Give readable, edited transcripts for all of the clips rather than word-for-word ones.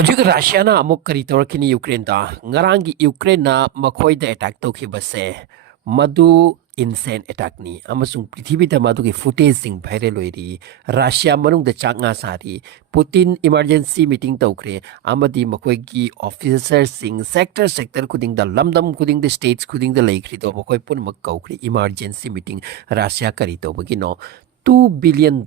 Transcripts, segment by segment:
Hujik Russia na amok kari torkini Ukraine da ngarangi Ukraine na makhoi da attack to base madu insane attack ni amasung prithibi da madu ki footage sing viral loiri Russia manung da changa sari Putin emergency meeting tawkre amadi makhoi ki officers sing sector kuding da lamdam kuding da states kuding da laikri do makhoi pun mak kaukri emergency meeting Russia kari to bagino $2 billion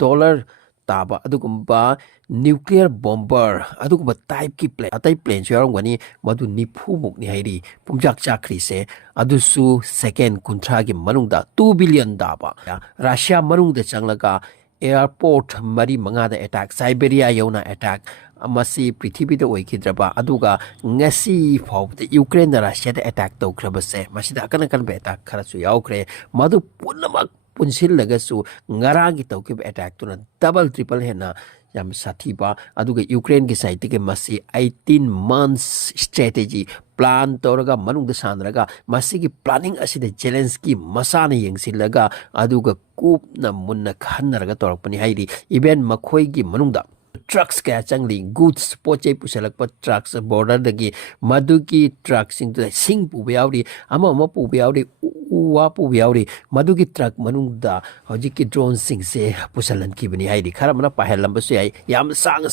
taba adugumba nuclear bomber adugumba type ki plane atai plane yarongani madu nifu mukni hairi pumjak chakri se adusu second kuntra gi manungda 2 billion daba Russia manungda changlaga airport mari manga da attack Siberia yona attack amasi prithibi da oikidraba aduga ngasi fawda Ukraine da Russia da attack tawkrabase masida kan be attack kharasu yaukre madu punamak punsil lagasu ngaragi tawkib attack tuna double triple hena yam sathiba aduga Ukraine gi side ke masi 18 months strategy plan toraga manung da sanraga masi gi planning asida Zelensky masana yengsilaga aduga kup na munna khanaraga torakpani hairi event makhoi gi manung da trucks kaya changli goods poche pusalakpa trucks border dagi madugi trucks sing pu yauri ama pu yauri uwa pu yauri madugi truck manungda hojiki drone sing se pusalan kibani haidi kharamana pahelam basu ai yam sang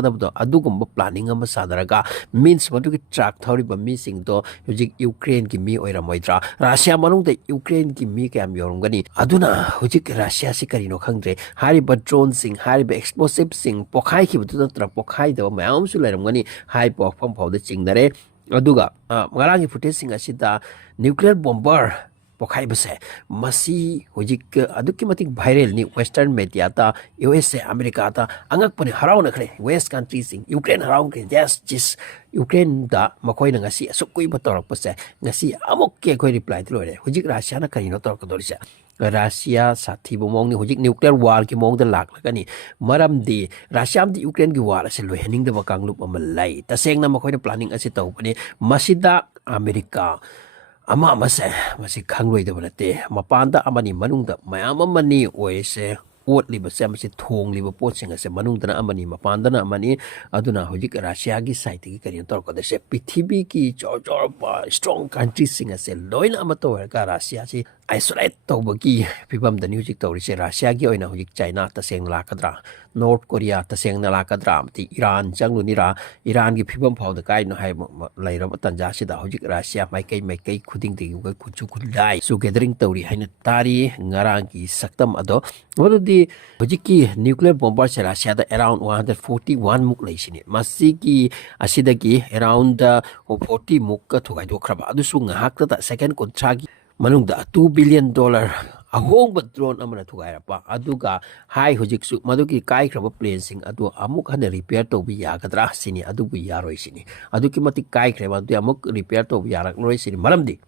da adugumba planning ama sadaraga means madugi truck thori ba mi sing to hojik Ukraine ki mi oira moidra Russia manungda Ukraine ki mi kayam yorungani aduna hojik Russia si karino khangre hari ba drone sing hari ba explosive sing pokhai ki butu tra pokhai da mayam su lairamgani hai pokpam phawda chingnare aduga ngarangi footage sing asida nuclear bomber pokhai base masi hojik aduki matik viral ni western media ta USA America ta angak pani haraw na khre west countries sing Ukraine haraw ke just Ukraine da makoi na ngasi asukui batorak pase ngasi amok ke koi reply tlo re hojik Russia na karino tor ko dorisa Russia sathi bomong ni hojik nuclear war ki mong da lak lagani maram di Russia am di Ukraine ki war ase loi hening da bakanglup amalai taseng na makoi na planning ase tawpani masida America ama masi khangloi da banate mapanda amani manungda mayam amani oise ot liba se thong liba pot singa se manungda amani mapanda na amani aduna hojik Russia gi site gi karian tor ko de se pithibi ki chor strong country singa se loina amato ka Russia si isolate tawbagi pibam da music tawri se Russia gi oina hojik China ta seng la kadra North Korea ta seng na la kadra ti Iran changlu nira Iran gi pibam phau da kai no hai laira tanja si da hojik Russia mai kai khuding ti ga kuchu khulai so gathering tawri haina tari ngarang ki saktam ado wadudi hojik ki nuclear bomber se Russia da around 141 muk lai sini masi ki asida ki around 40 muk ka thugai do khraba adu su ngahak ta second contract manungda $2 billion ahong drone amana thugai pa aduga hai hojik su maduki kai khraba plane sing adu amuk hana repair to bi ya gadra sini adu bu yaroi sini aduki mati kai khreba adu amuk repair to bi yarak loi sini maramdi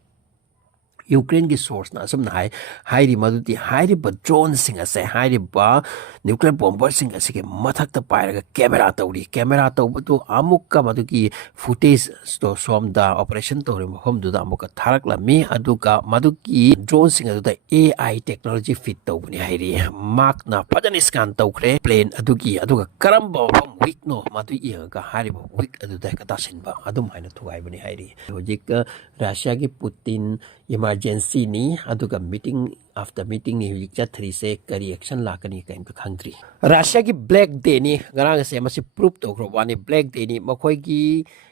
Ukraine ki source na asam na hai ri maduti hai ri ba drone sing ase hai ri ba nuclear bomber sing ase ke mathak ta pairaga camera to bu amuk ka maduki footage sto som da operation to ri hom du da amuk tharak la mi aduka maduki drone sing adu da AI technology fit to bu ni hai ri mark na pajan scan to khre plane aduki aduga karamba bom week no madu i ga hai ri week adu da ka tasin ba adum haina thugai bu ni hai ri hojik Russia ki Putin emergency ni aduga meeting after meeting ni hujik chathri se kari action la kani kain khangri Russia ki black day ni garang se masi proof to gro wani black day ni makhoi ki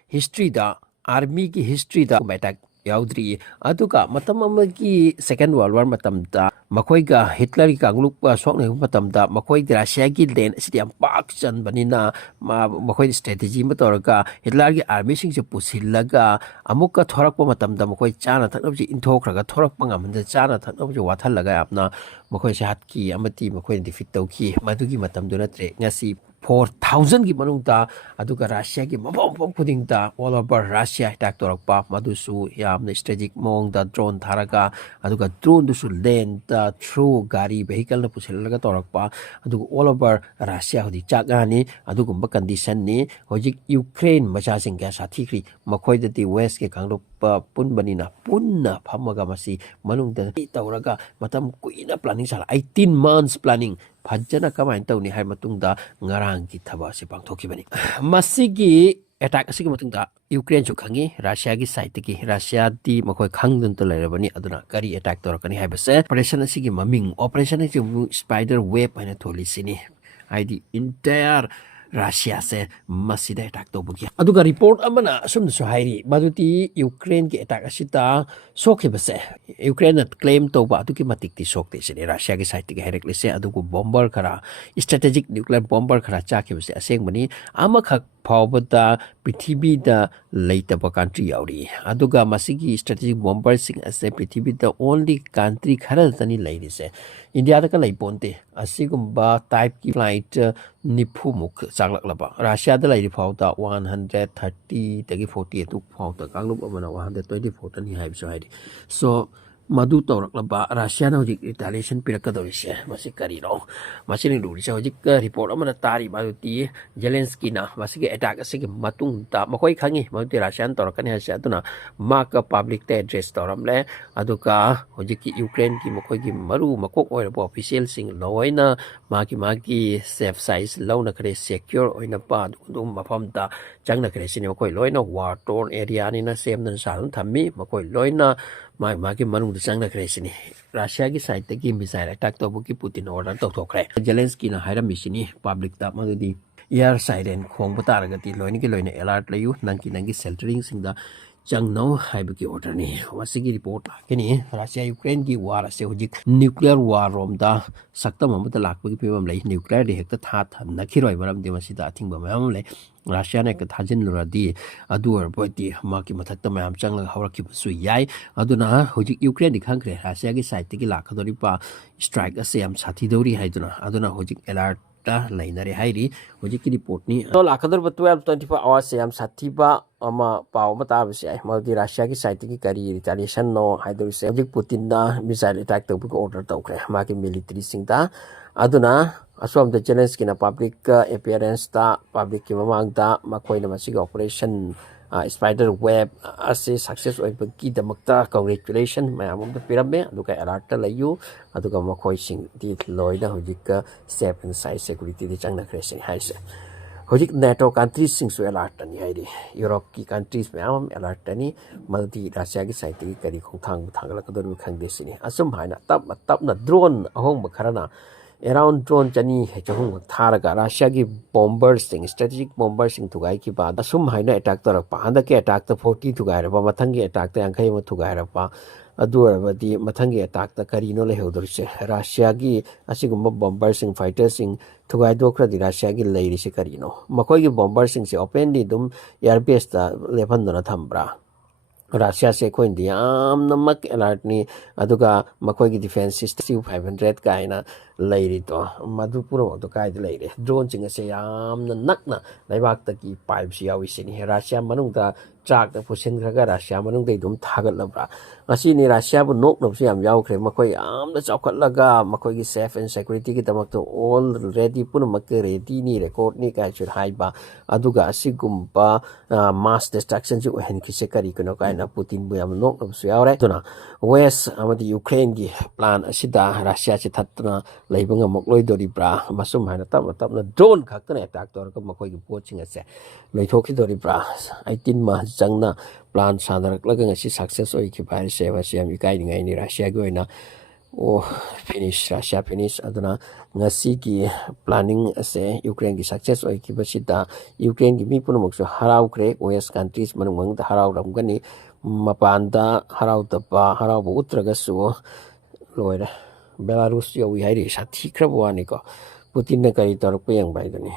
history da army ki history da attack yaudri aduga matam amagi second world war matam da makhoi ga Hitler ki kangluk pa sok ne matam da makhoi Russia ki den sidiam pak chan banina makhoi strategy matorga Hitler ki army sing se pusillaga amuka thorak pa matam da makhoi chana thaknab ji inthokraga thorak pa ngam da chana thaknab ji wathal laga apna makhoi se hat ki amati makhoi defeat tawki madugi matam do natre ngasi 4,000 ki manungta aduga Russia ki mabom khuding da all over Russia attack torakpa madusu yamna strategic mong da drone tharaga aduga drone du su land da through gari vehicle na puselaga torakpa aduga all over Russia hodi chagani adugumba condition ni hojik Ukraine macha sing ga sathikri makhoi da ti west ke kanglo punbanina punna phamaga masi manungda tawraga matam kuina planning sala 18 months planning phajana kamain tawni hai matungda ngarang ki thaba se pangthokibani masigi attack asigi matungda Ukraine chu khangi Russia gi side ki Russia di makoi khangdun to lerabani aduna kari attack torakani haibase operation asigi maming operation asigi spider web haina tholi sini ID entire Russia se masida attack to bugi aduga report amana asum so hairi maduti Ukraine ki attack asita sokhe base Ukraine claim to ba adu ki matik ti sok te sini Russia ki side ki directly se adugu bomber khara strategic nuclear bomber khara chakhe base aseng mani amakhak फावबदा पृथ्वीदा लेतब country यावरी अदुगा मसिगी strategic bomber सिंग असे पृथ्वीदा only country खरतनी लैरिसे इंडिया दा लैपोनते असिगुम्बा टाइप की फ्लाइट निफु मुख चांगलकलबा रशिया दा लैरि फावदा 130 तगी 40 तु फावदा कांगलुप अमना 124 तनी हाइबसो हाइरि सो मधु तौरक्लबा रशिया ना होजिक रिटेलिएशन पिरकदोरिसे मसि करिनो मसिनि लुरिसे होजिक रिपोर्ट अमना तारि मादुति जेलेंस्की ना मसिगे अटैक असिगे मतुंग ता मखोइ खंगी मदुति रशियन तौरकनि हसे अदुना माक पब्लिक ते एड्रेस तौरमले अदुका होजिक यूक्रेन की मखोइ की मरु मकोक ओइरबो ऑफिशियल सिंग लोइना माकी सेफ साइज लौना खरे सिक्योर ओइना पा दुम मफम ता चंगना खरे सिनि मखोइ लोइना वार टोर्न एरिया नि ना सेमन साल थम्मी मखोइ लोइना मागी मनुंग चंगना खरेसिनी रशिया की साइड की मिसाइल अटैक तौबुकी पुतिन ऑर्डर तौथोखरे जेलेंस्की ना हाइरमिसिनी पब्लिक ता मदुदी एयर साइरेन खोंग बतारगति लोइन की लोइन अलर्ट लयु नंगी सेल्टरिंग सिंगदा चंगनो हाइबकी ऑर्डर नि वसिगी रिपोर्ट लाकेनी रशिया यूक्रेन की वार से हुजिक न्यूक्लियर वार रोमदा सक्तम अमत लाकबगी पिबम लै न्यूक्लियर दे हेक्ता था नखिरोय मरम दे मसिदा अथिंग बमम लै रशिया ने थाजिन लुरदी अदुर बॉडी माकी मथक्ता मयाम चंग हवरकी बसु याय अदुना हुजिक यूक्रेन दि खंखरे रशिया की साइड की लाखदोरी पा स्ट्राइक असे हम साथी दौरी हाइदुना अदुना हुजिक अलर्ट लाइनरे हाइरी हुजिक की रिपोर्ट नि तो लाखदोर 12-24 आवर्स से हम साथी बा अमा पाव बताबसे आइ मदि रशिया की साइड की करी रिटेलिएशन नो हाइदोरी से हुजिक पुतिन ना मिसाइल अटैक तौबु ऑर्डर तौखरे माकी मिलिटरी सिंगदा अदुना असोम द चैलेंज की ना पब्लिक अपीयरेंस ता पब्लिक की ममांग ता मकोइना मसिग ऑपरेशन स्पाइडर वेब असे सक्सेस ओइबकी दमक्ता कांग्रेचुलेशन मयाम द पिरमे अदुका अलर्ट ता लयु अदुका मखोइ सिंग दि लोइना हुजिक सेफ एंड साइड सिक्योरिटी दि चंगना क्रेसिन हाइसे हुजिक नेटो कंट्रीज सिंग सु अलर्ट तनी हाइरि यूरोप की कंट्रीज मयाम अलर्ट तनी मल्टी रशिया की साइड की करी खोंथांग थांगलकदोर खंगदेसिनी असुम हाइना तप ना ड्रोन अहोंग खरना around drone chani hechung tharaga Russia ki bombers thing strategic bombers thing thugai ki ba asum haina attack torak pa handa ke attack ta 40 thugai ra ba mathangi attack ta yankhai ma thugai ra pa adu arabadi mathangi attack ta karino le heudor se Russia ki asigum bombers thing fighters thing thugai dokra di Russia ki leiri se karino makoi ki bombers thing se openly dum airbase ta levan dona thambra Russia से कोई नमक अलर्टनी अदुगा मकोई की defence system 500 काइना लैरि तो मधुपुर तो कायद लैरे drone चिंग से नकना लैबाक तकी pipe से याविसिनी Russia मनुंगदा चाक पुसिन खगा Russia मनुंगदै दुम थागलब्रा असिनी Russia बु नोक नबसे याम यावख्रे मकोई यामना चौखलगा मकोई की सेफ एंड सिक्योरिटी की तमक तो ऑलरेडी पुनमक रेडी नि रिकॉर्ड नि काय छु हाइबा अदुगा असिगुम्बा मास डिस्ट्रक्शन जो हेन किसे करी कनो कायना पुतिन बु याम नोक नबसे यावरे तुना वेस्ट अमदी यूक्रेन की प्लान असिदा रशिया से थतना लैबंगा मकलोय दोरिब्रा मसुम हाना तब ड्रोन खक्तने अटैक तोरक मकोई की पोचिंग असे लैथोखि दोरिब्रा 18 मा जंगना प्लान सानरकलगा ngasi सक्सेस ओइ कि बाइ सेवा सियाम इकाइ ngai ni रशिया की ओइना ओ फिनिश रशिया फिनिश अदना ngasi की प्लानिंग असे यूक्रेन की सक्सेस ओइ कि बसिदा यूक्रेन की मिपुनमुक सु हराउख्रे वेस्ट कंट्रीज मनुंग द हराउ रमगनी मपानदा हराउ तपा हराउ उत्रगसु लोइरा बेलारुस यौइ हाइरि साथी खरबवानी को पुतिन ने करी तौरक पे yang बाइदनी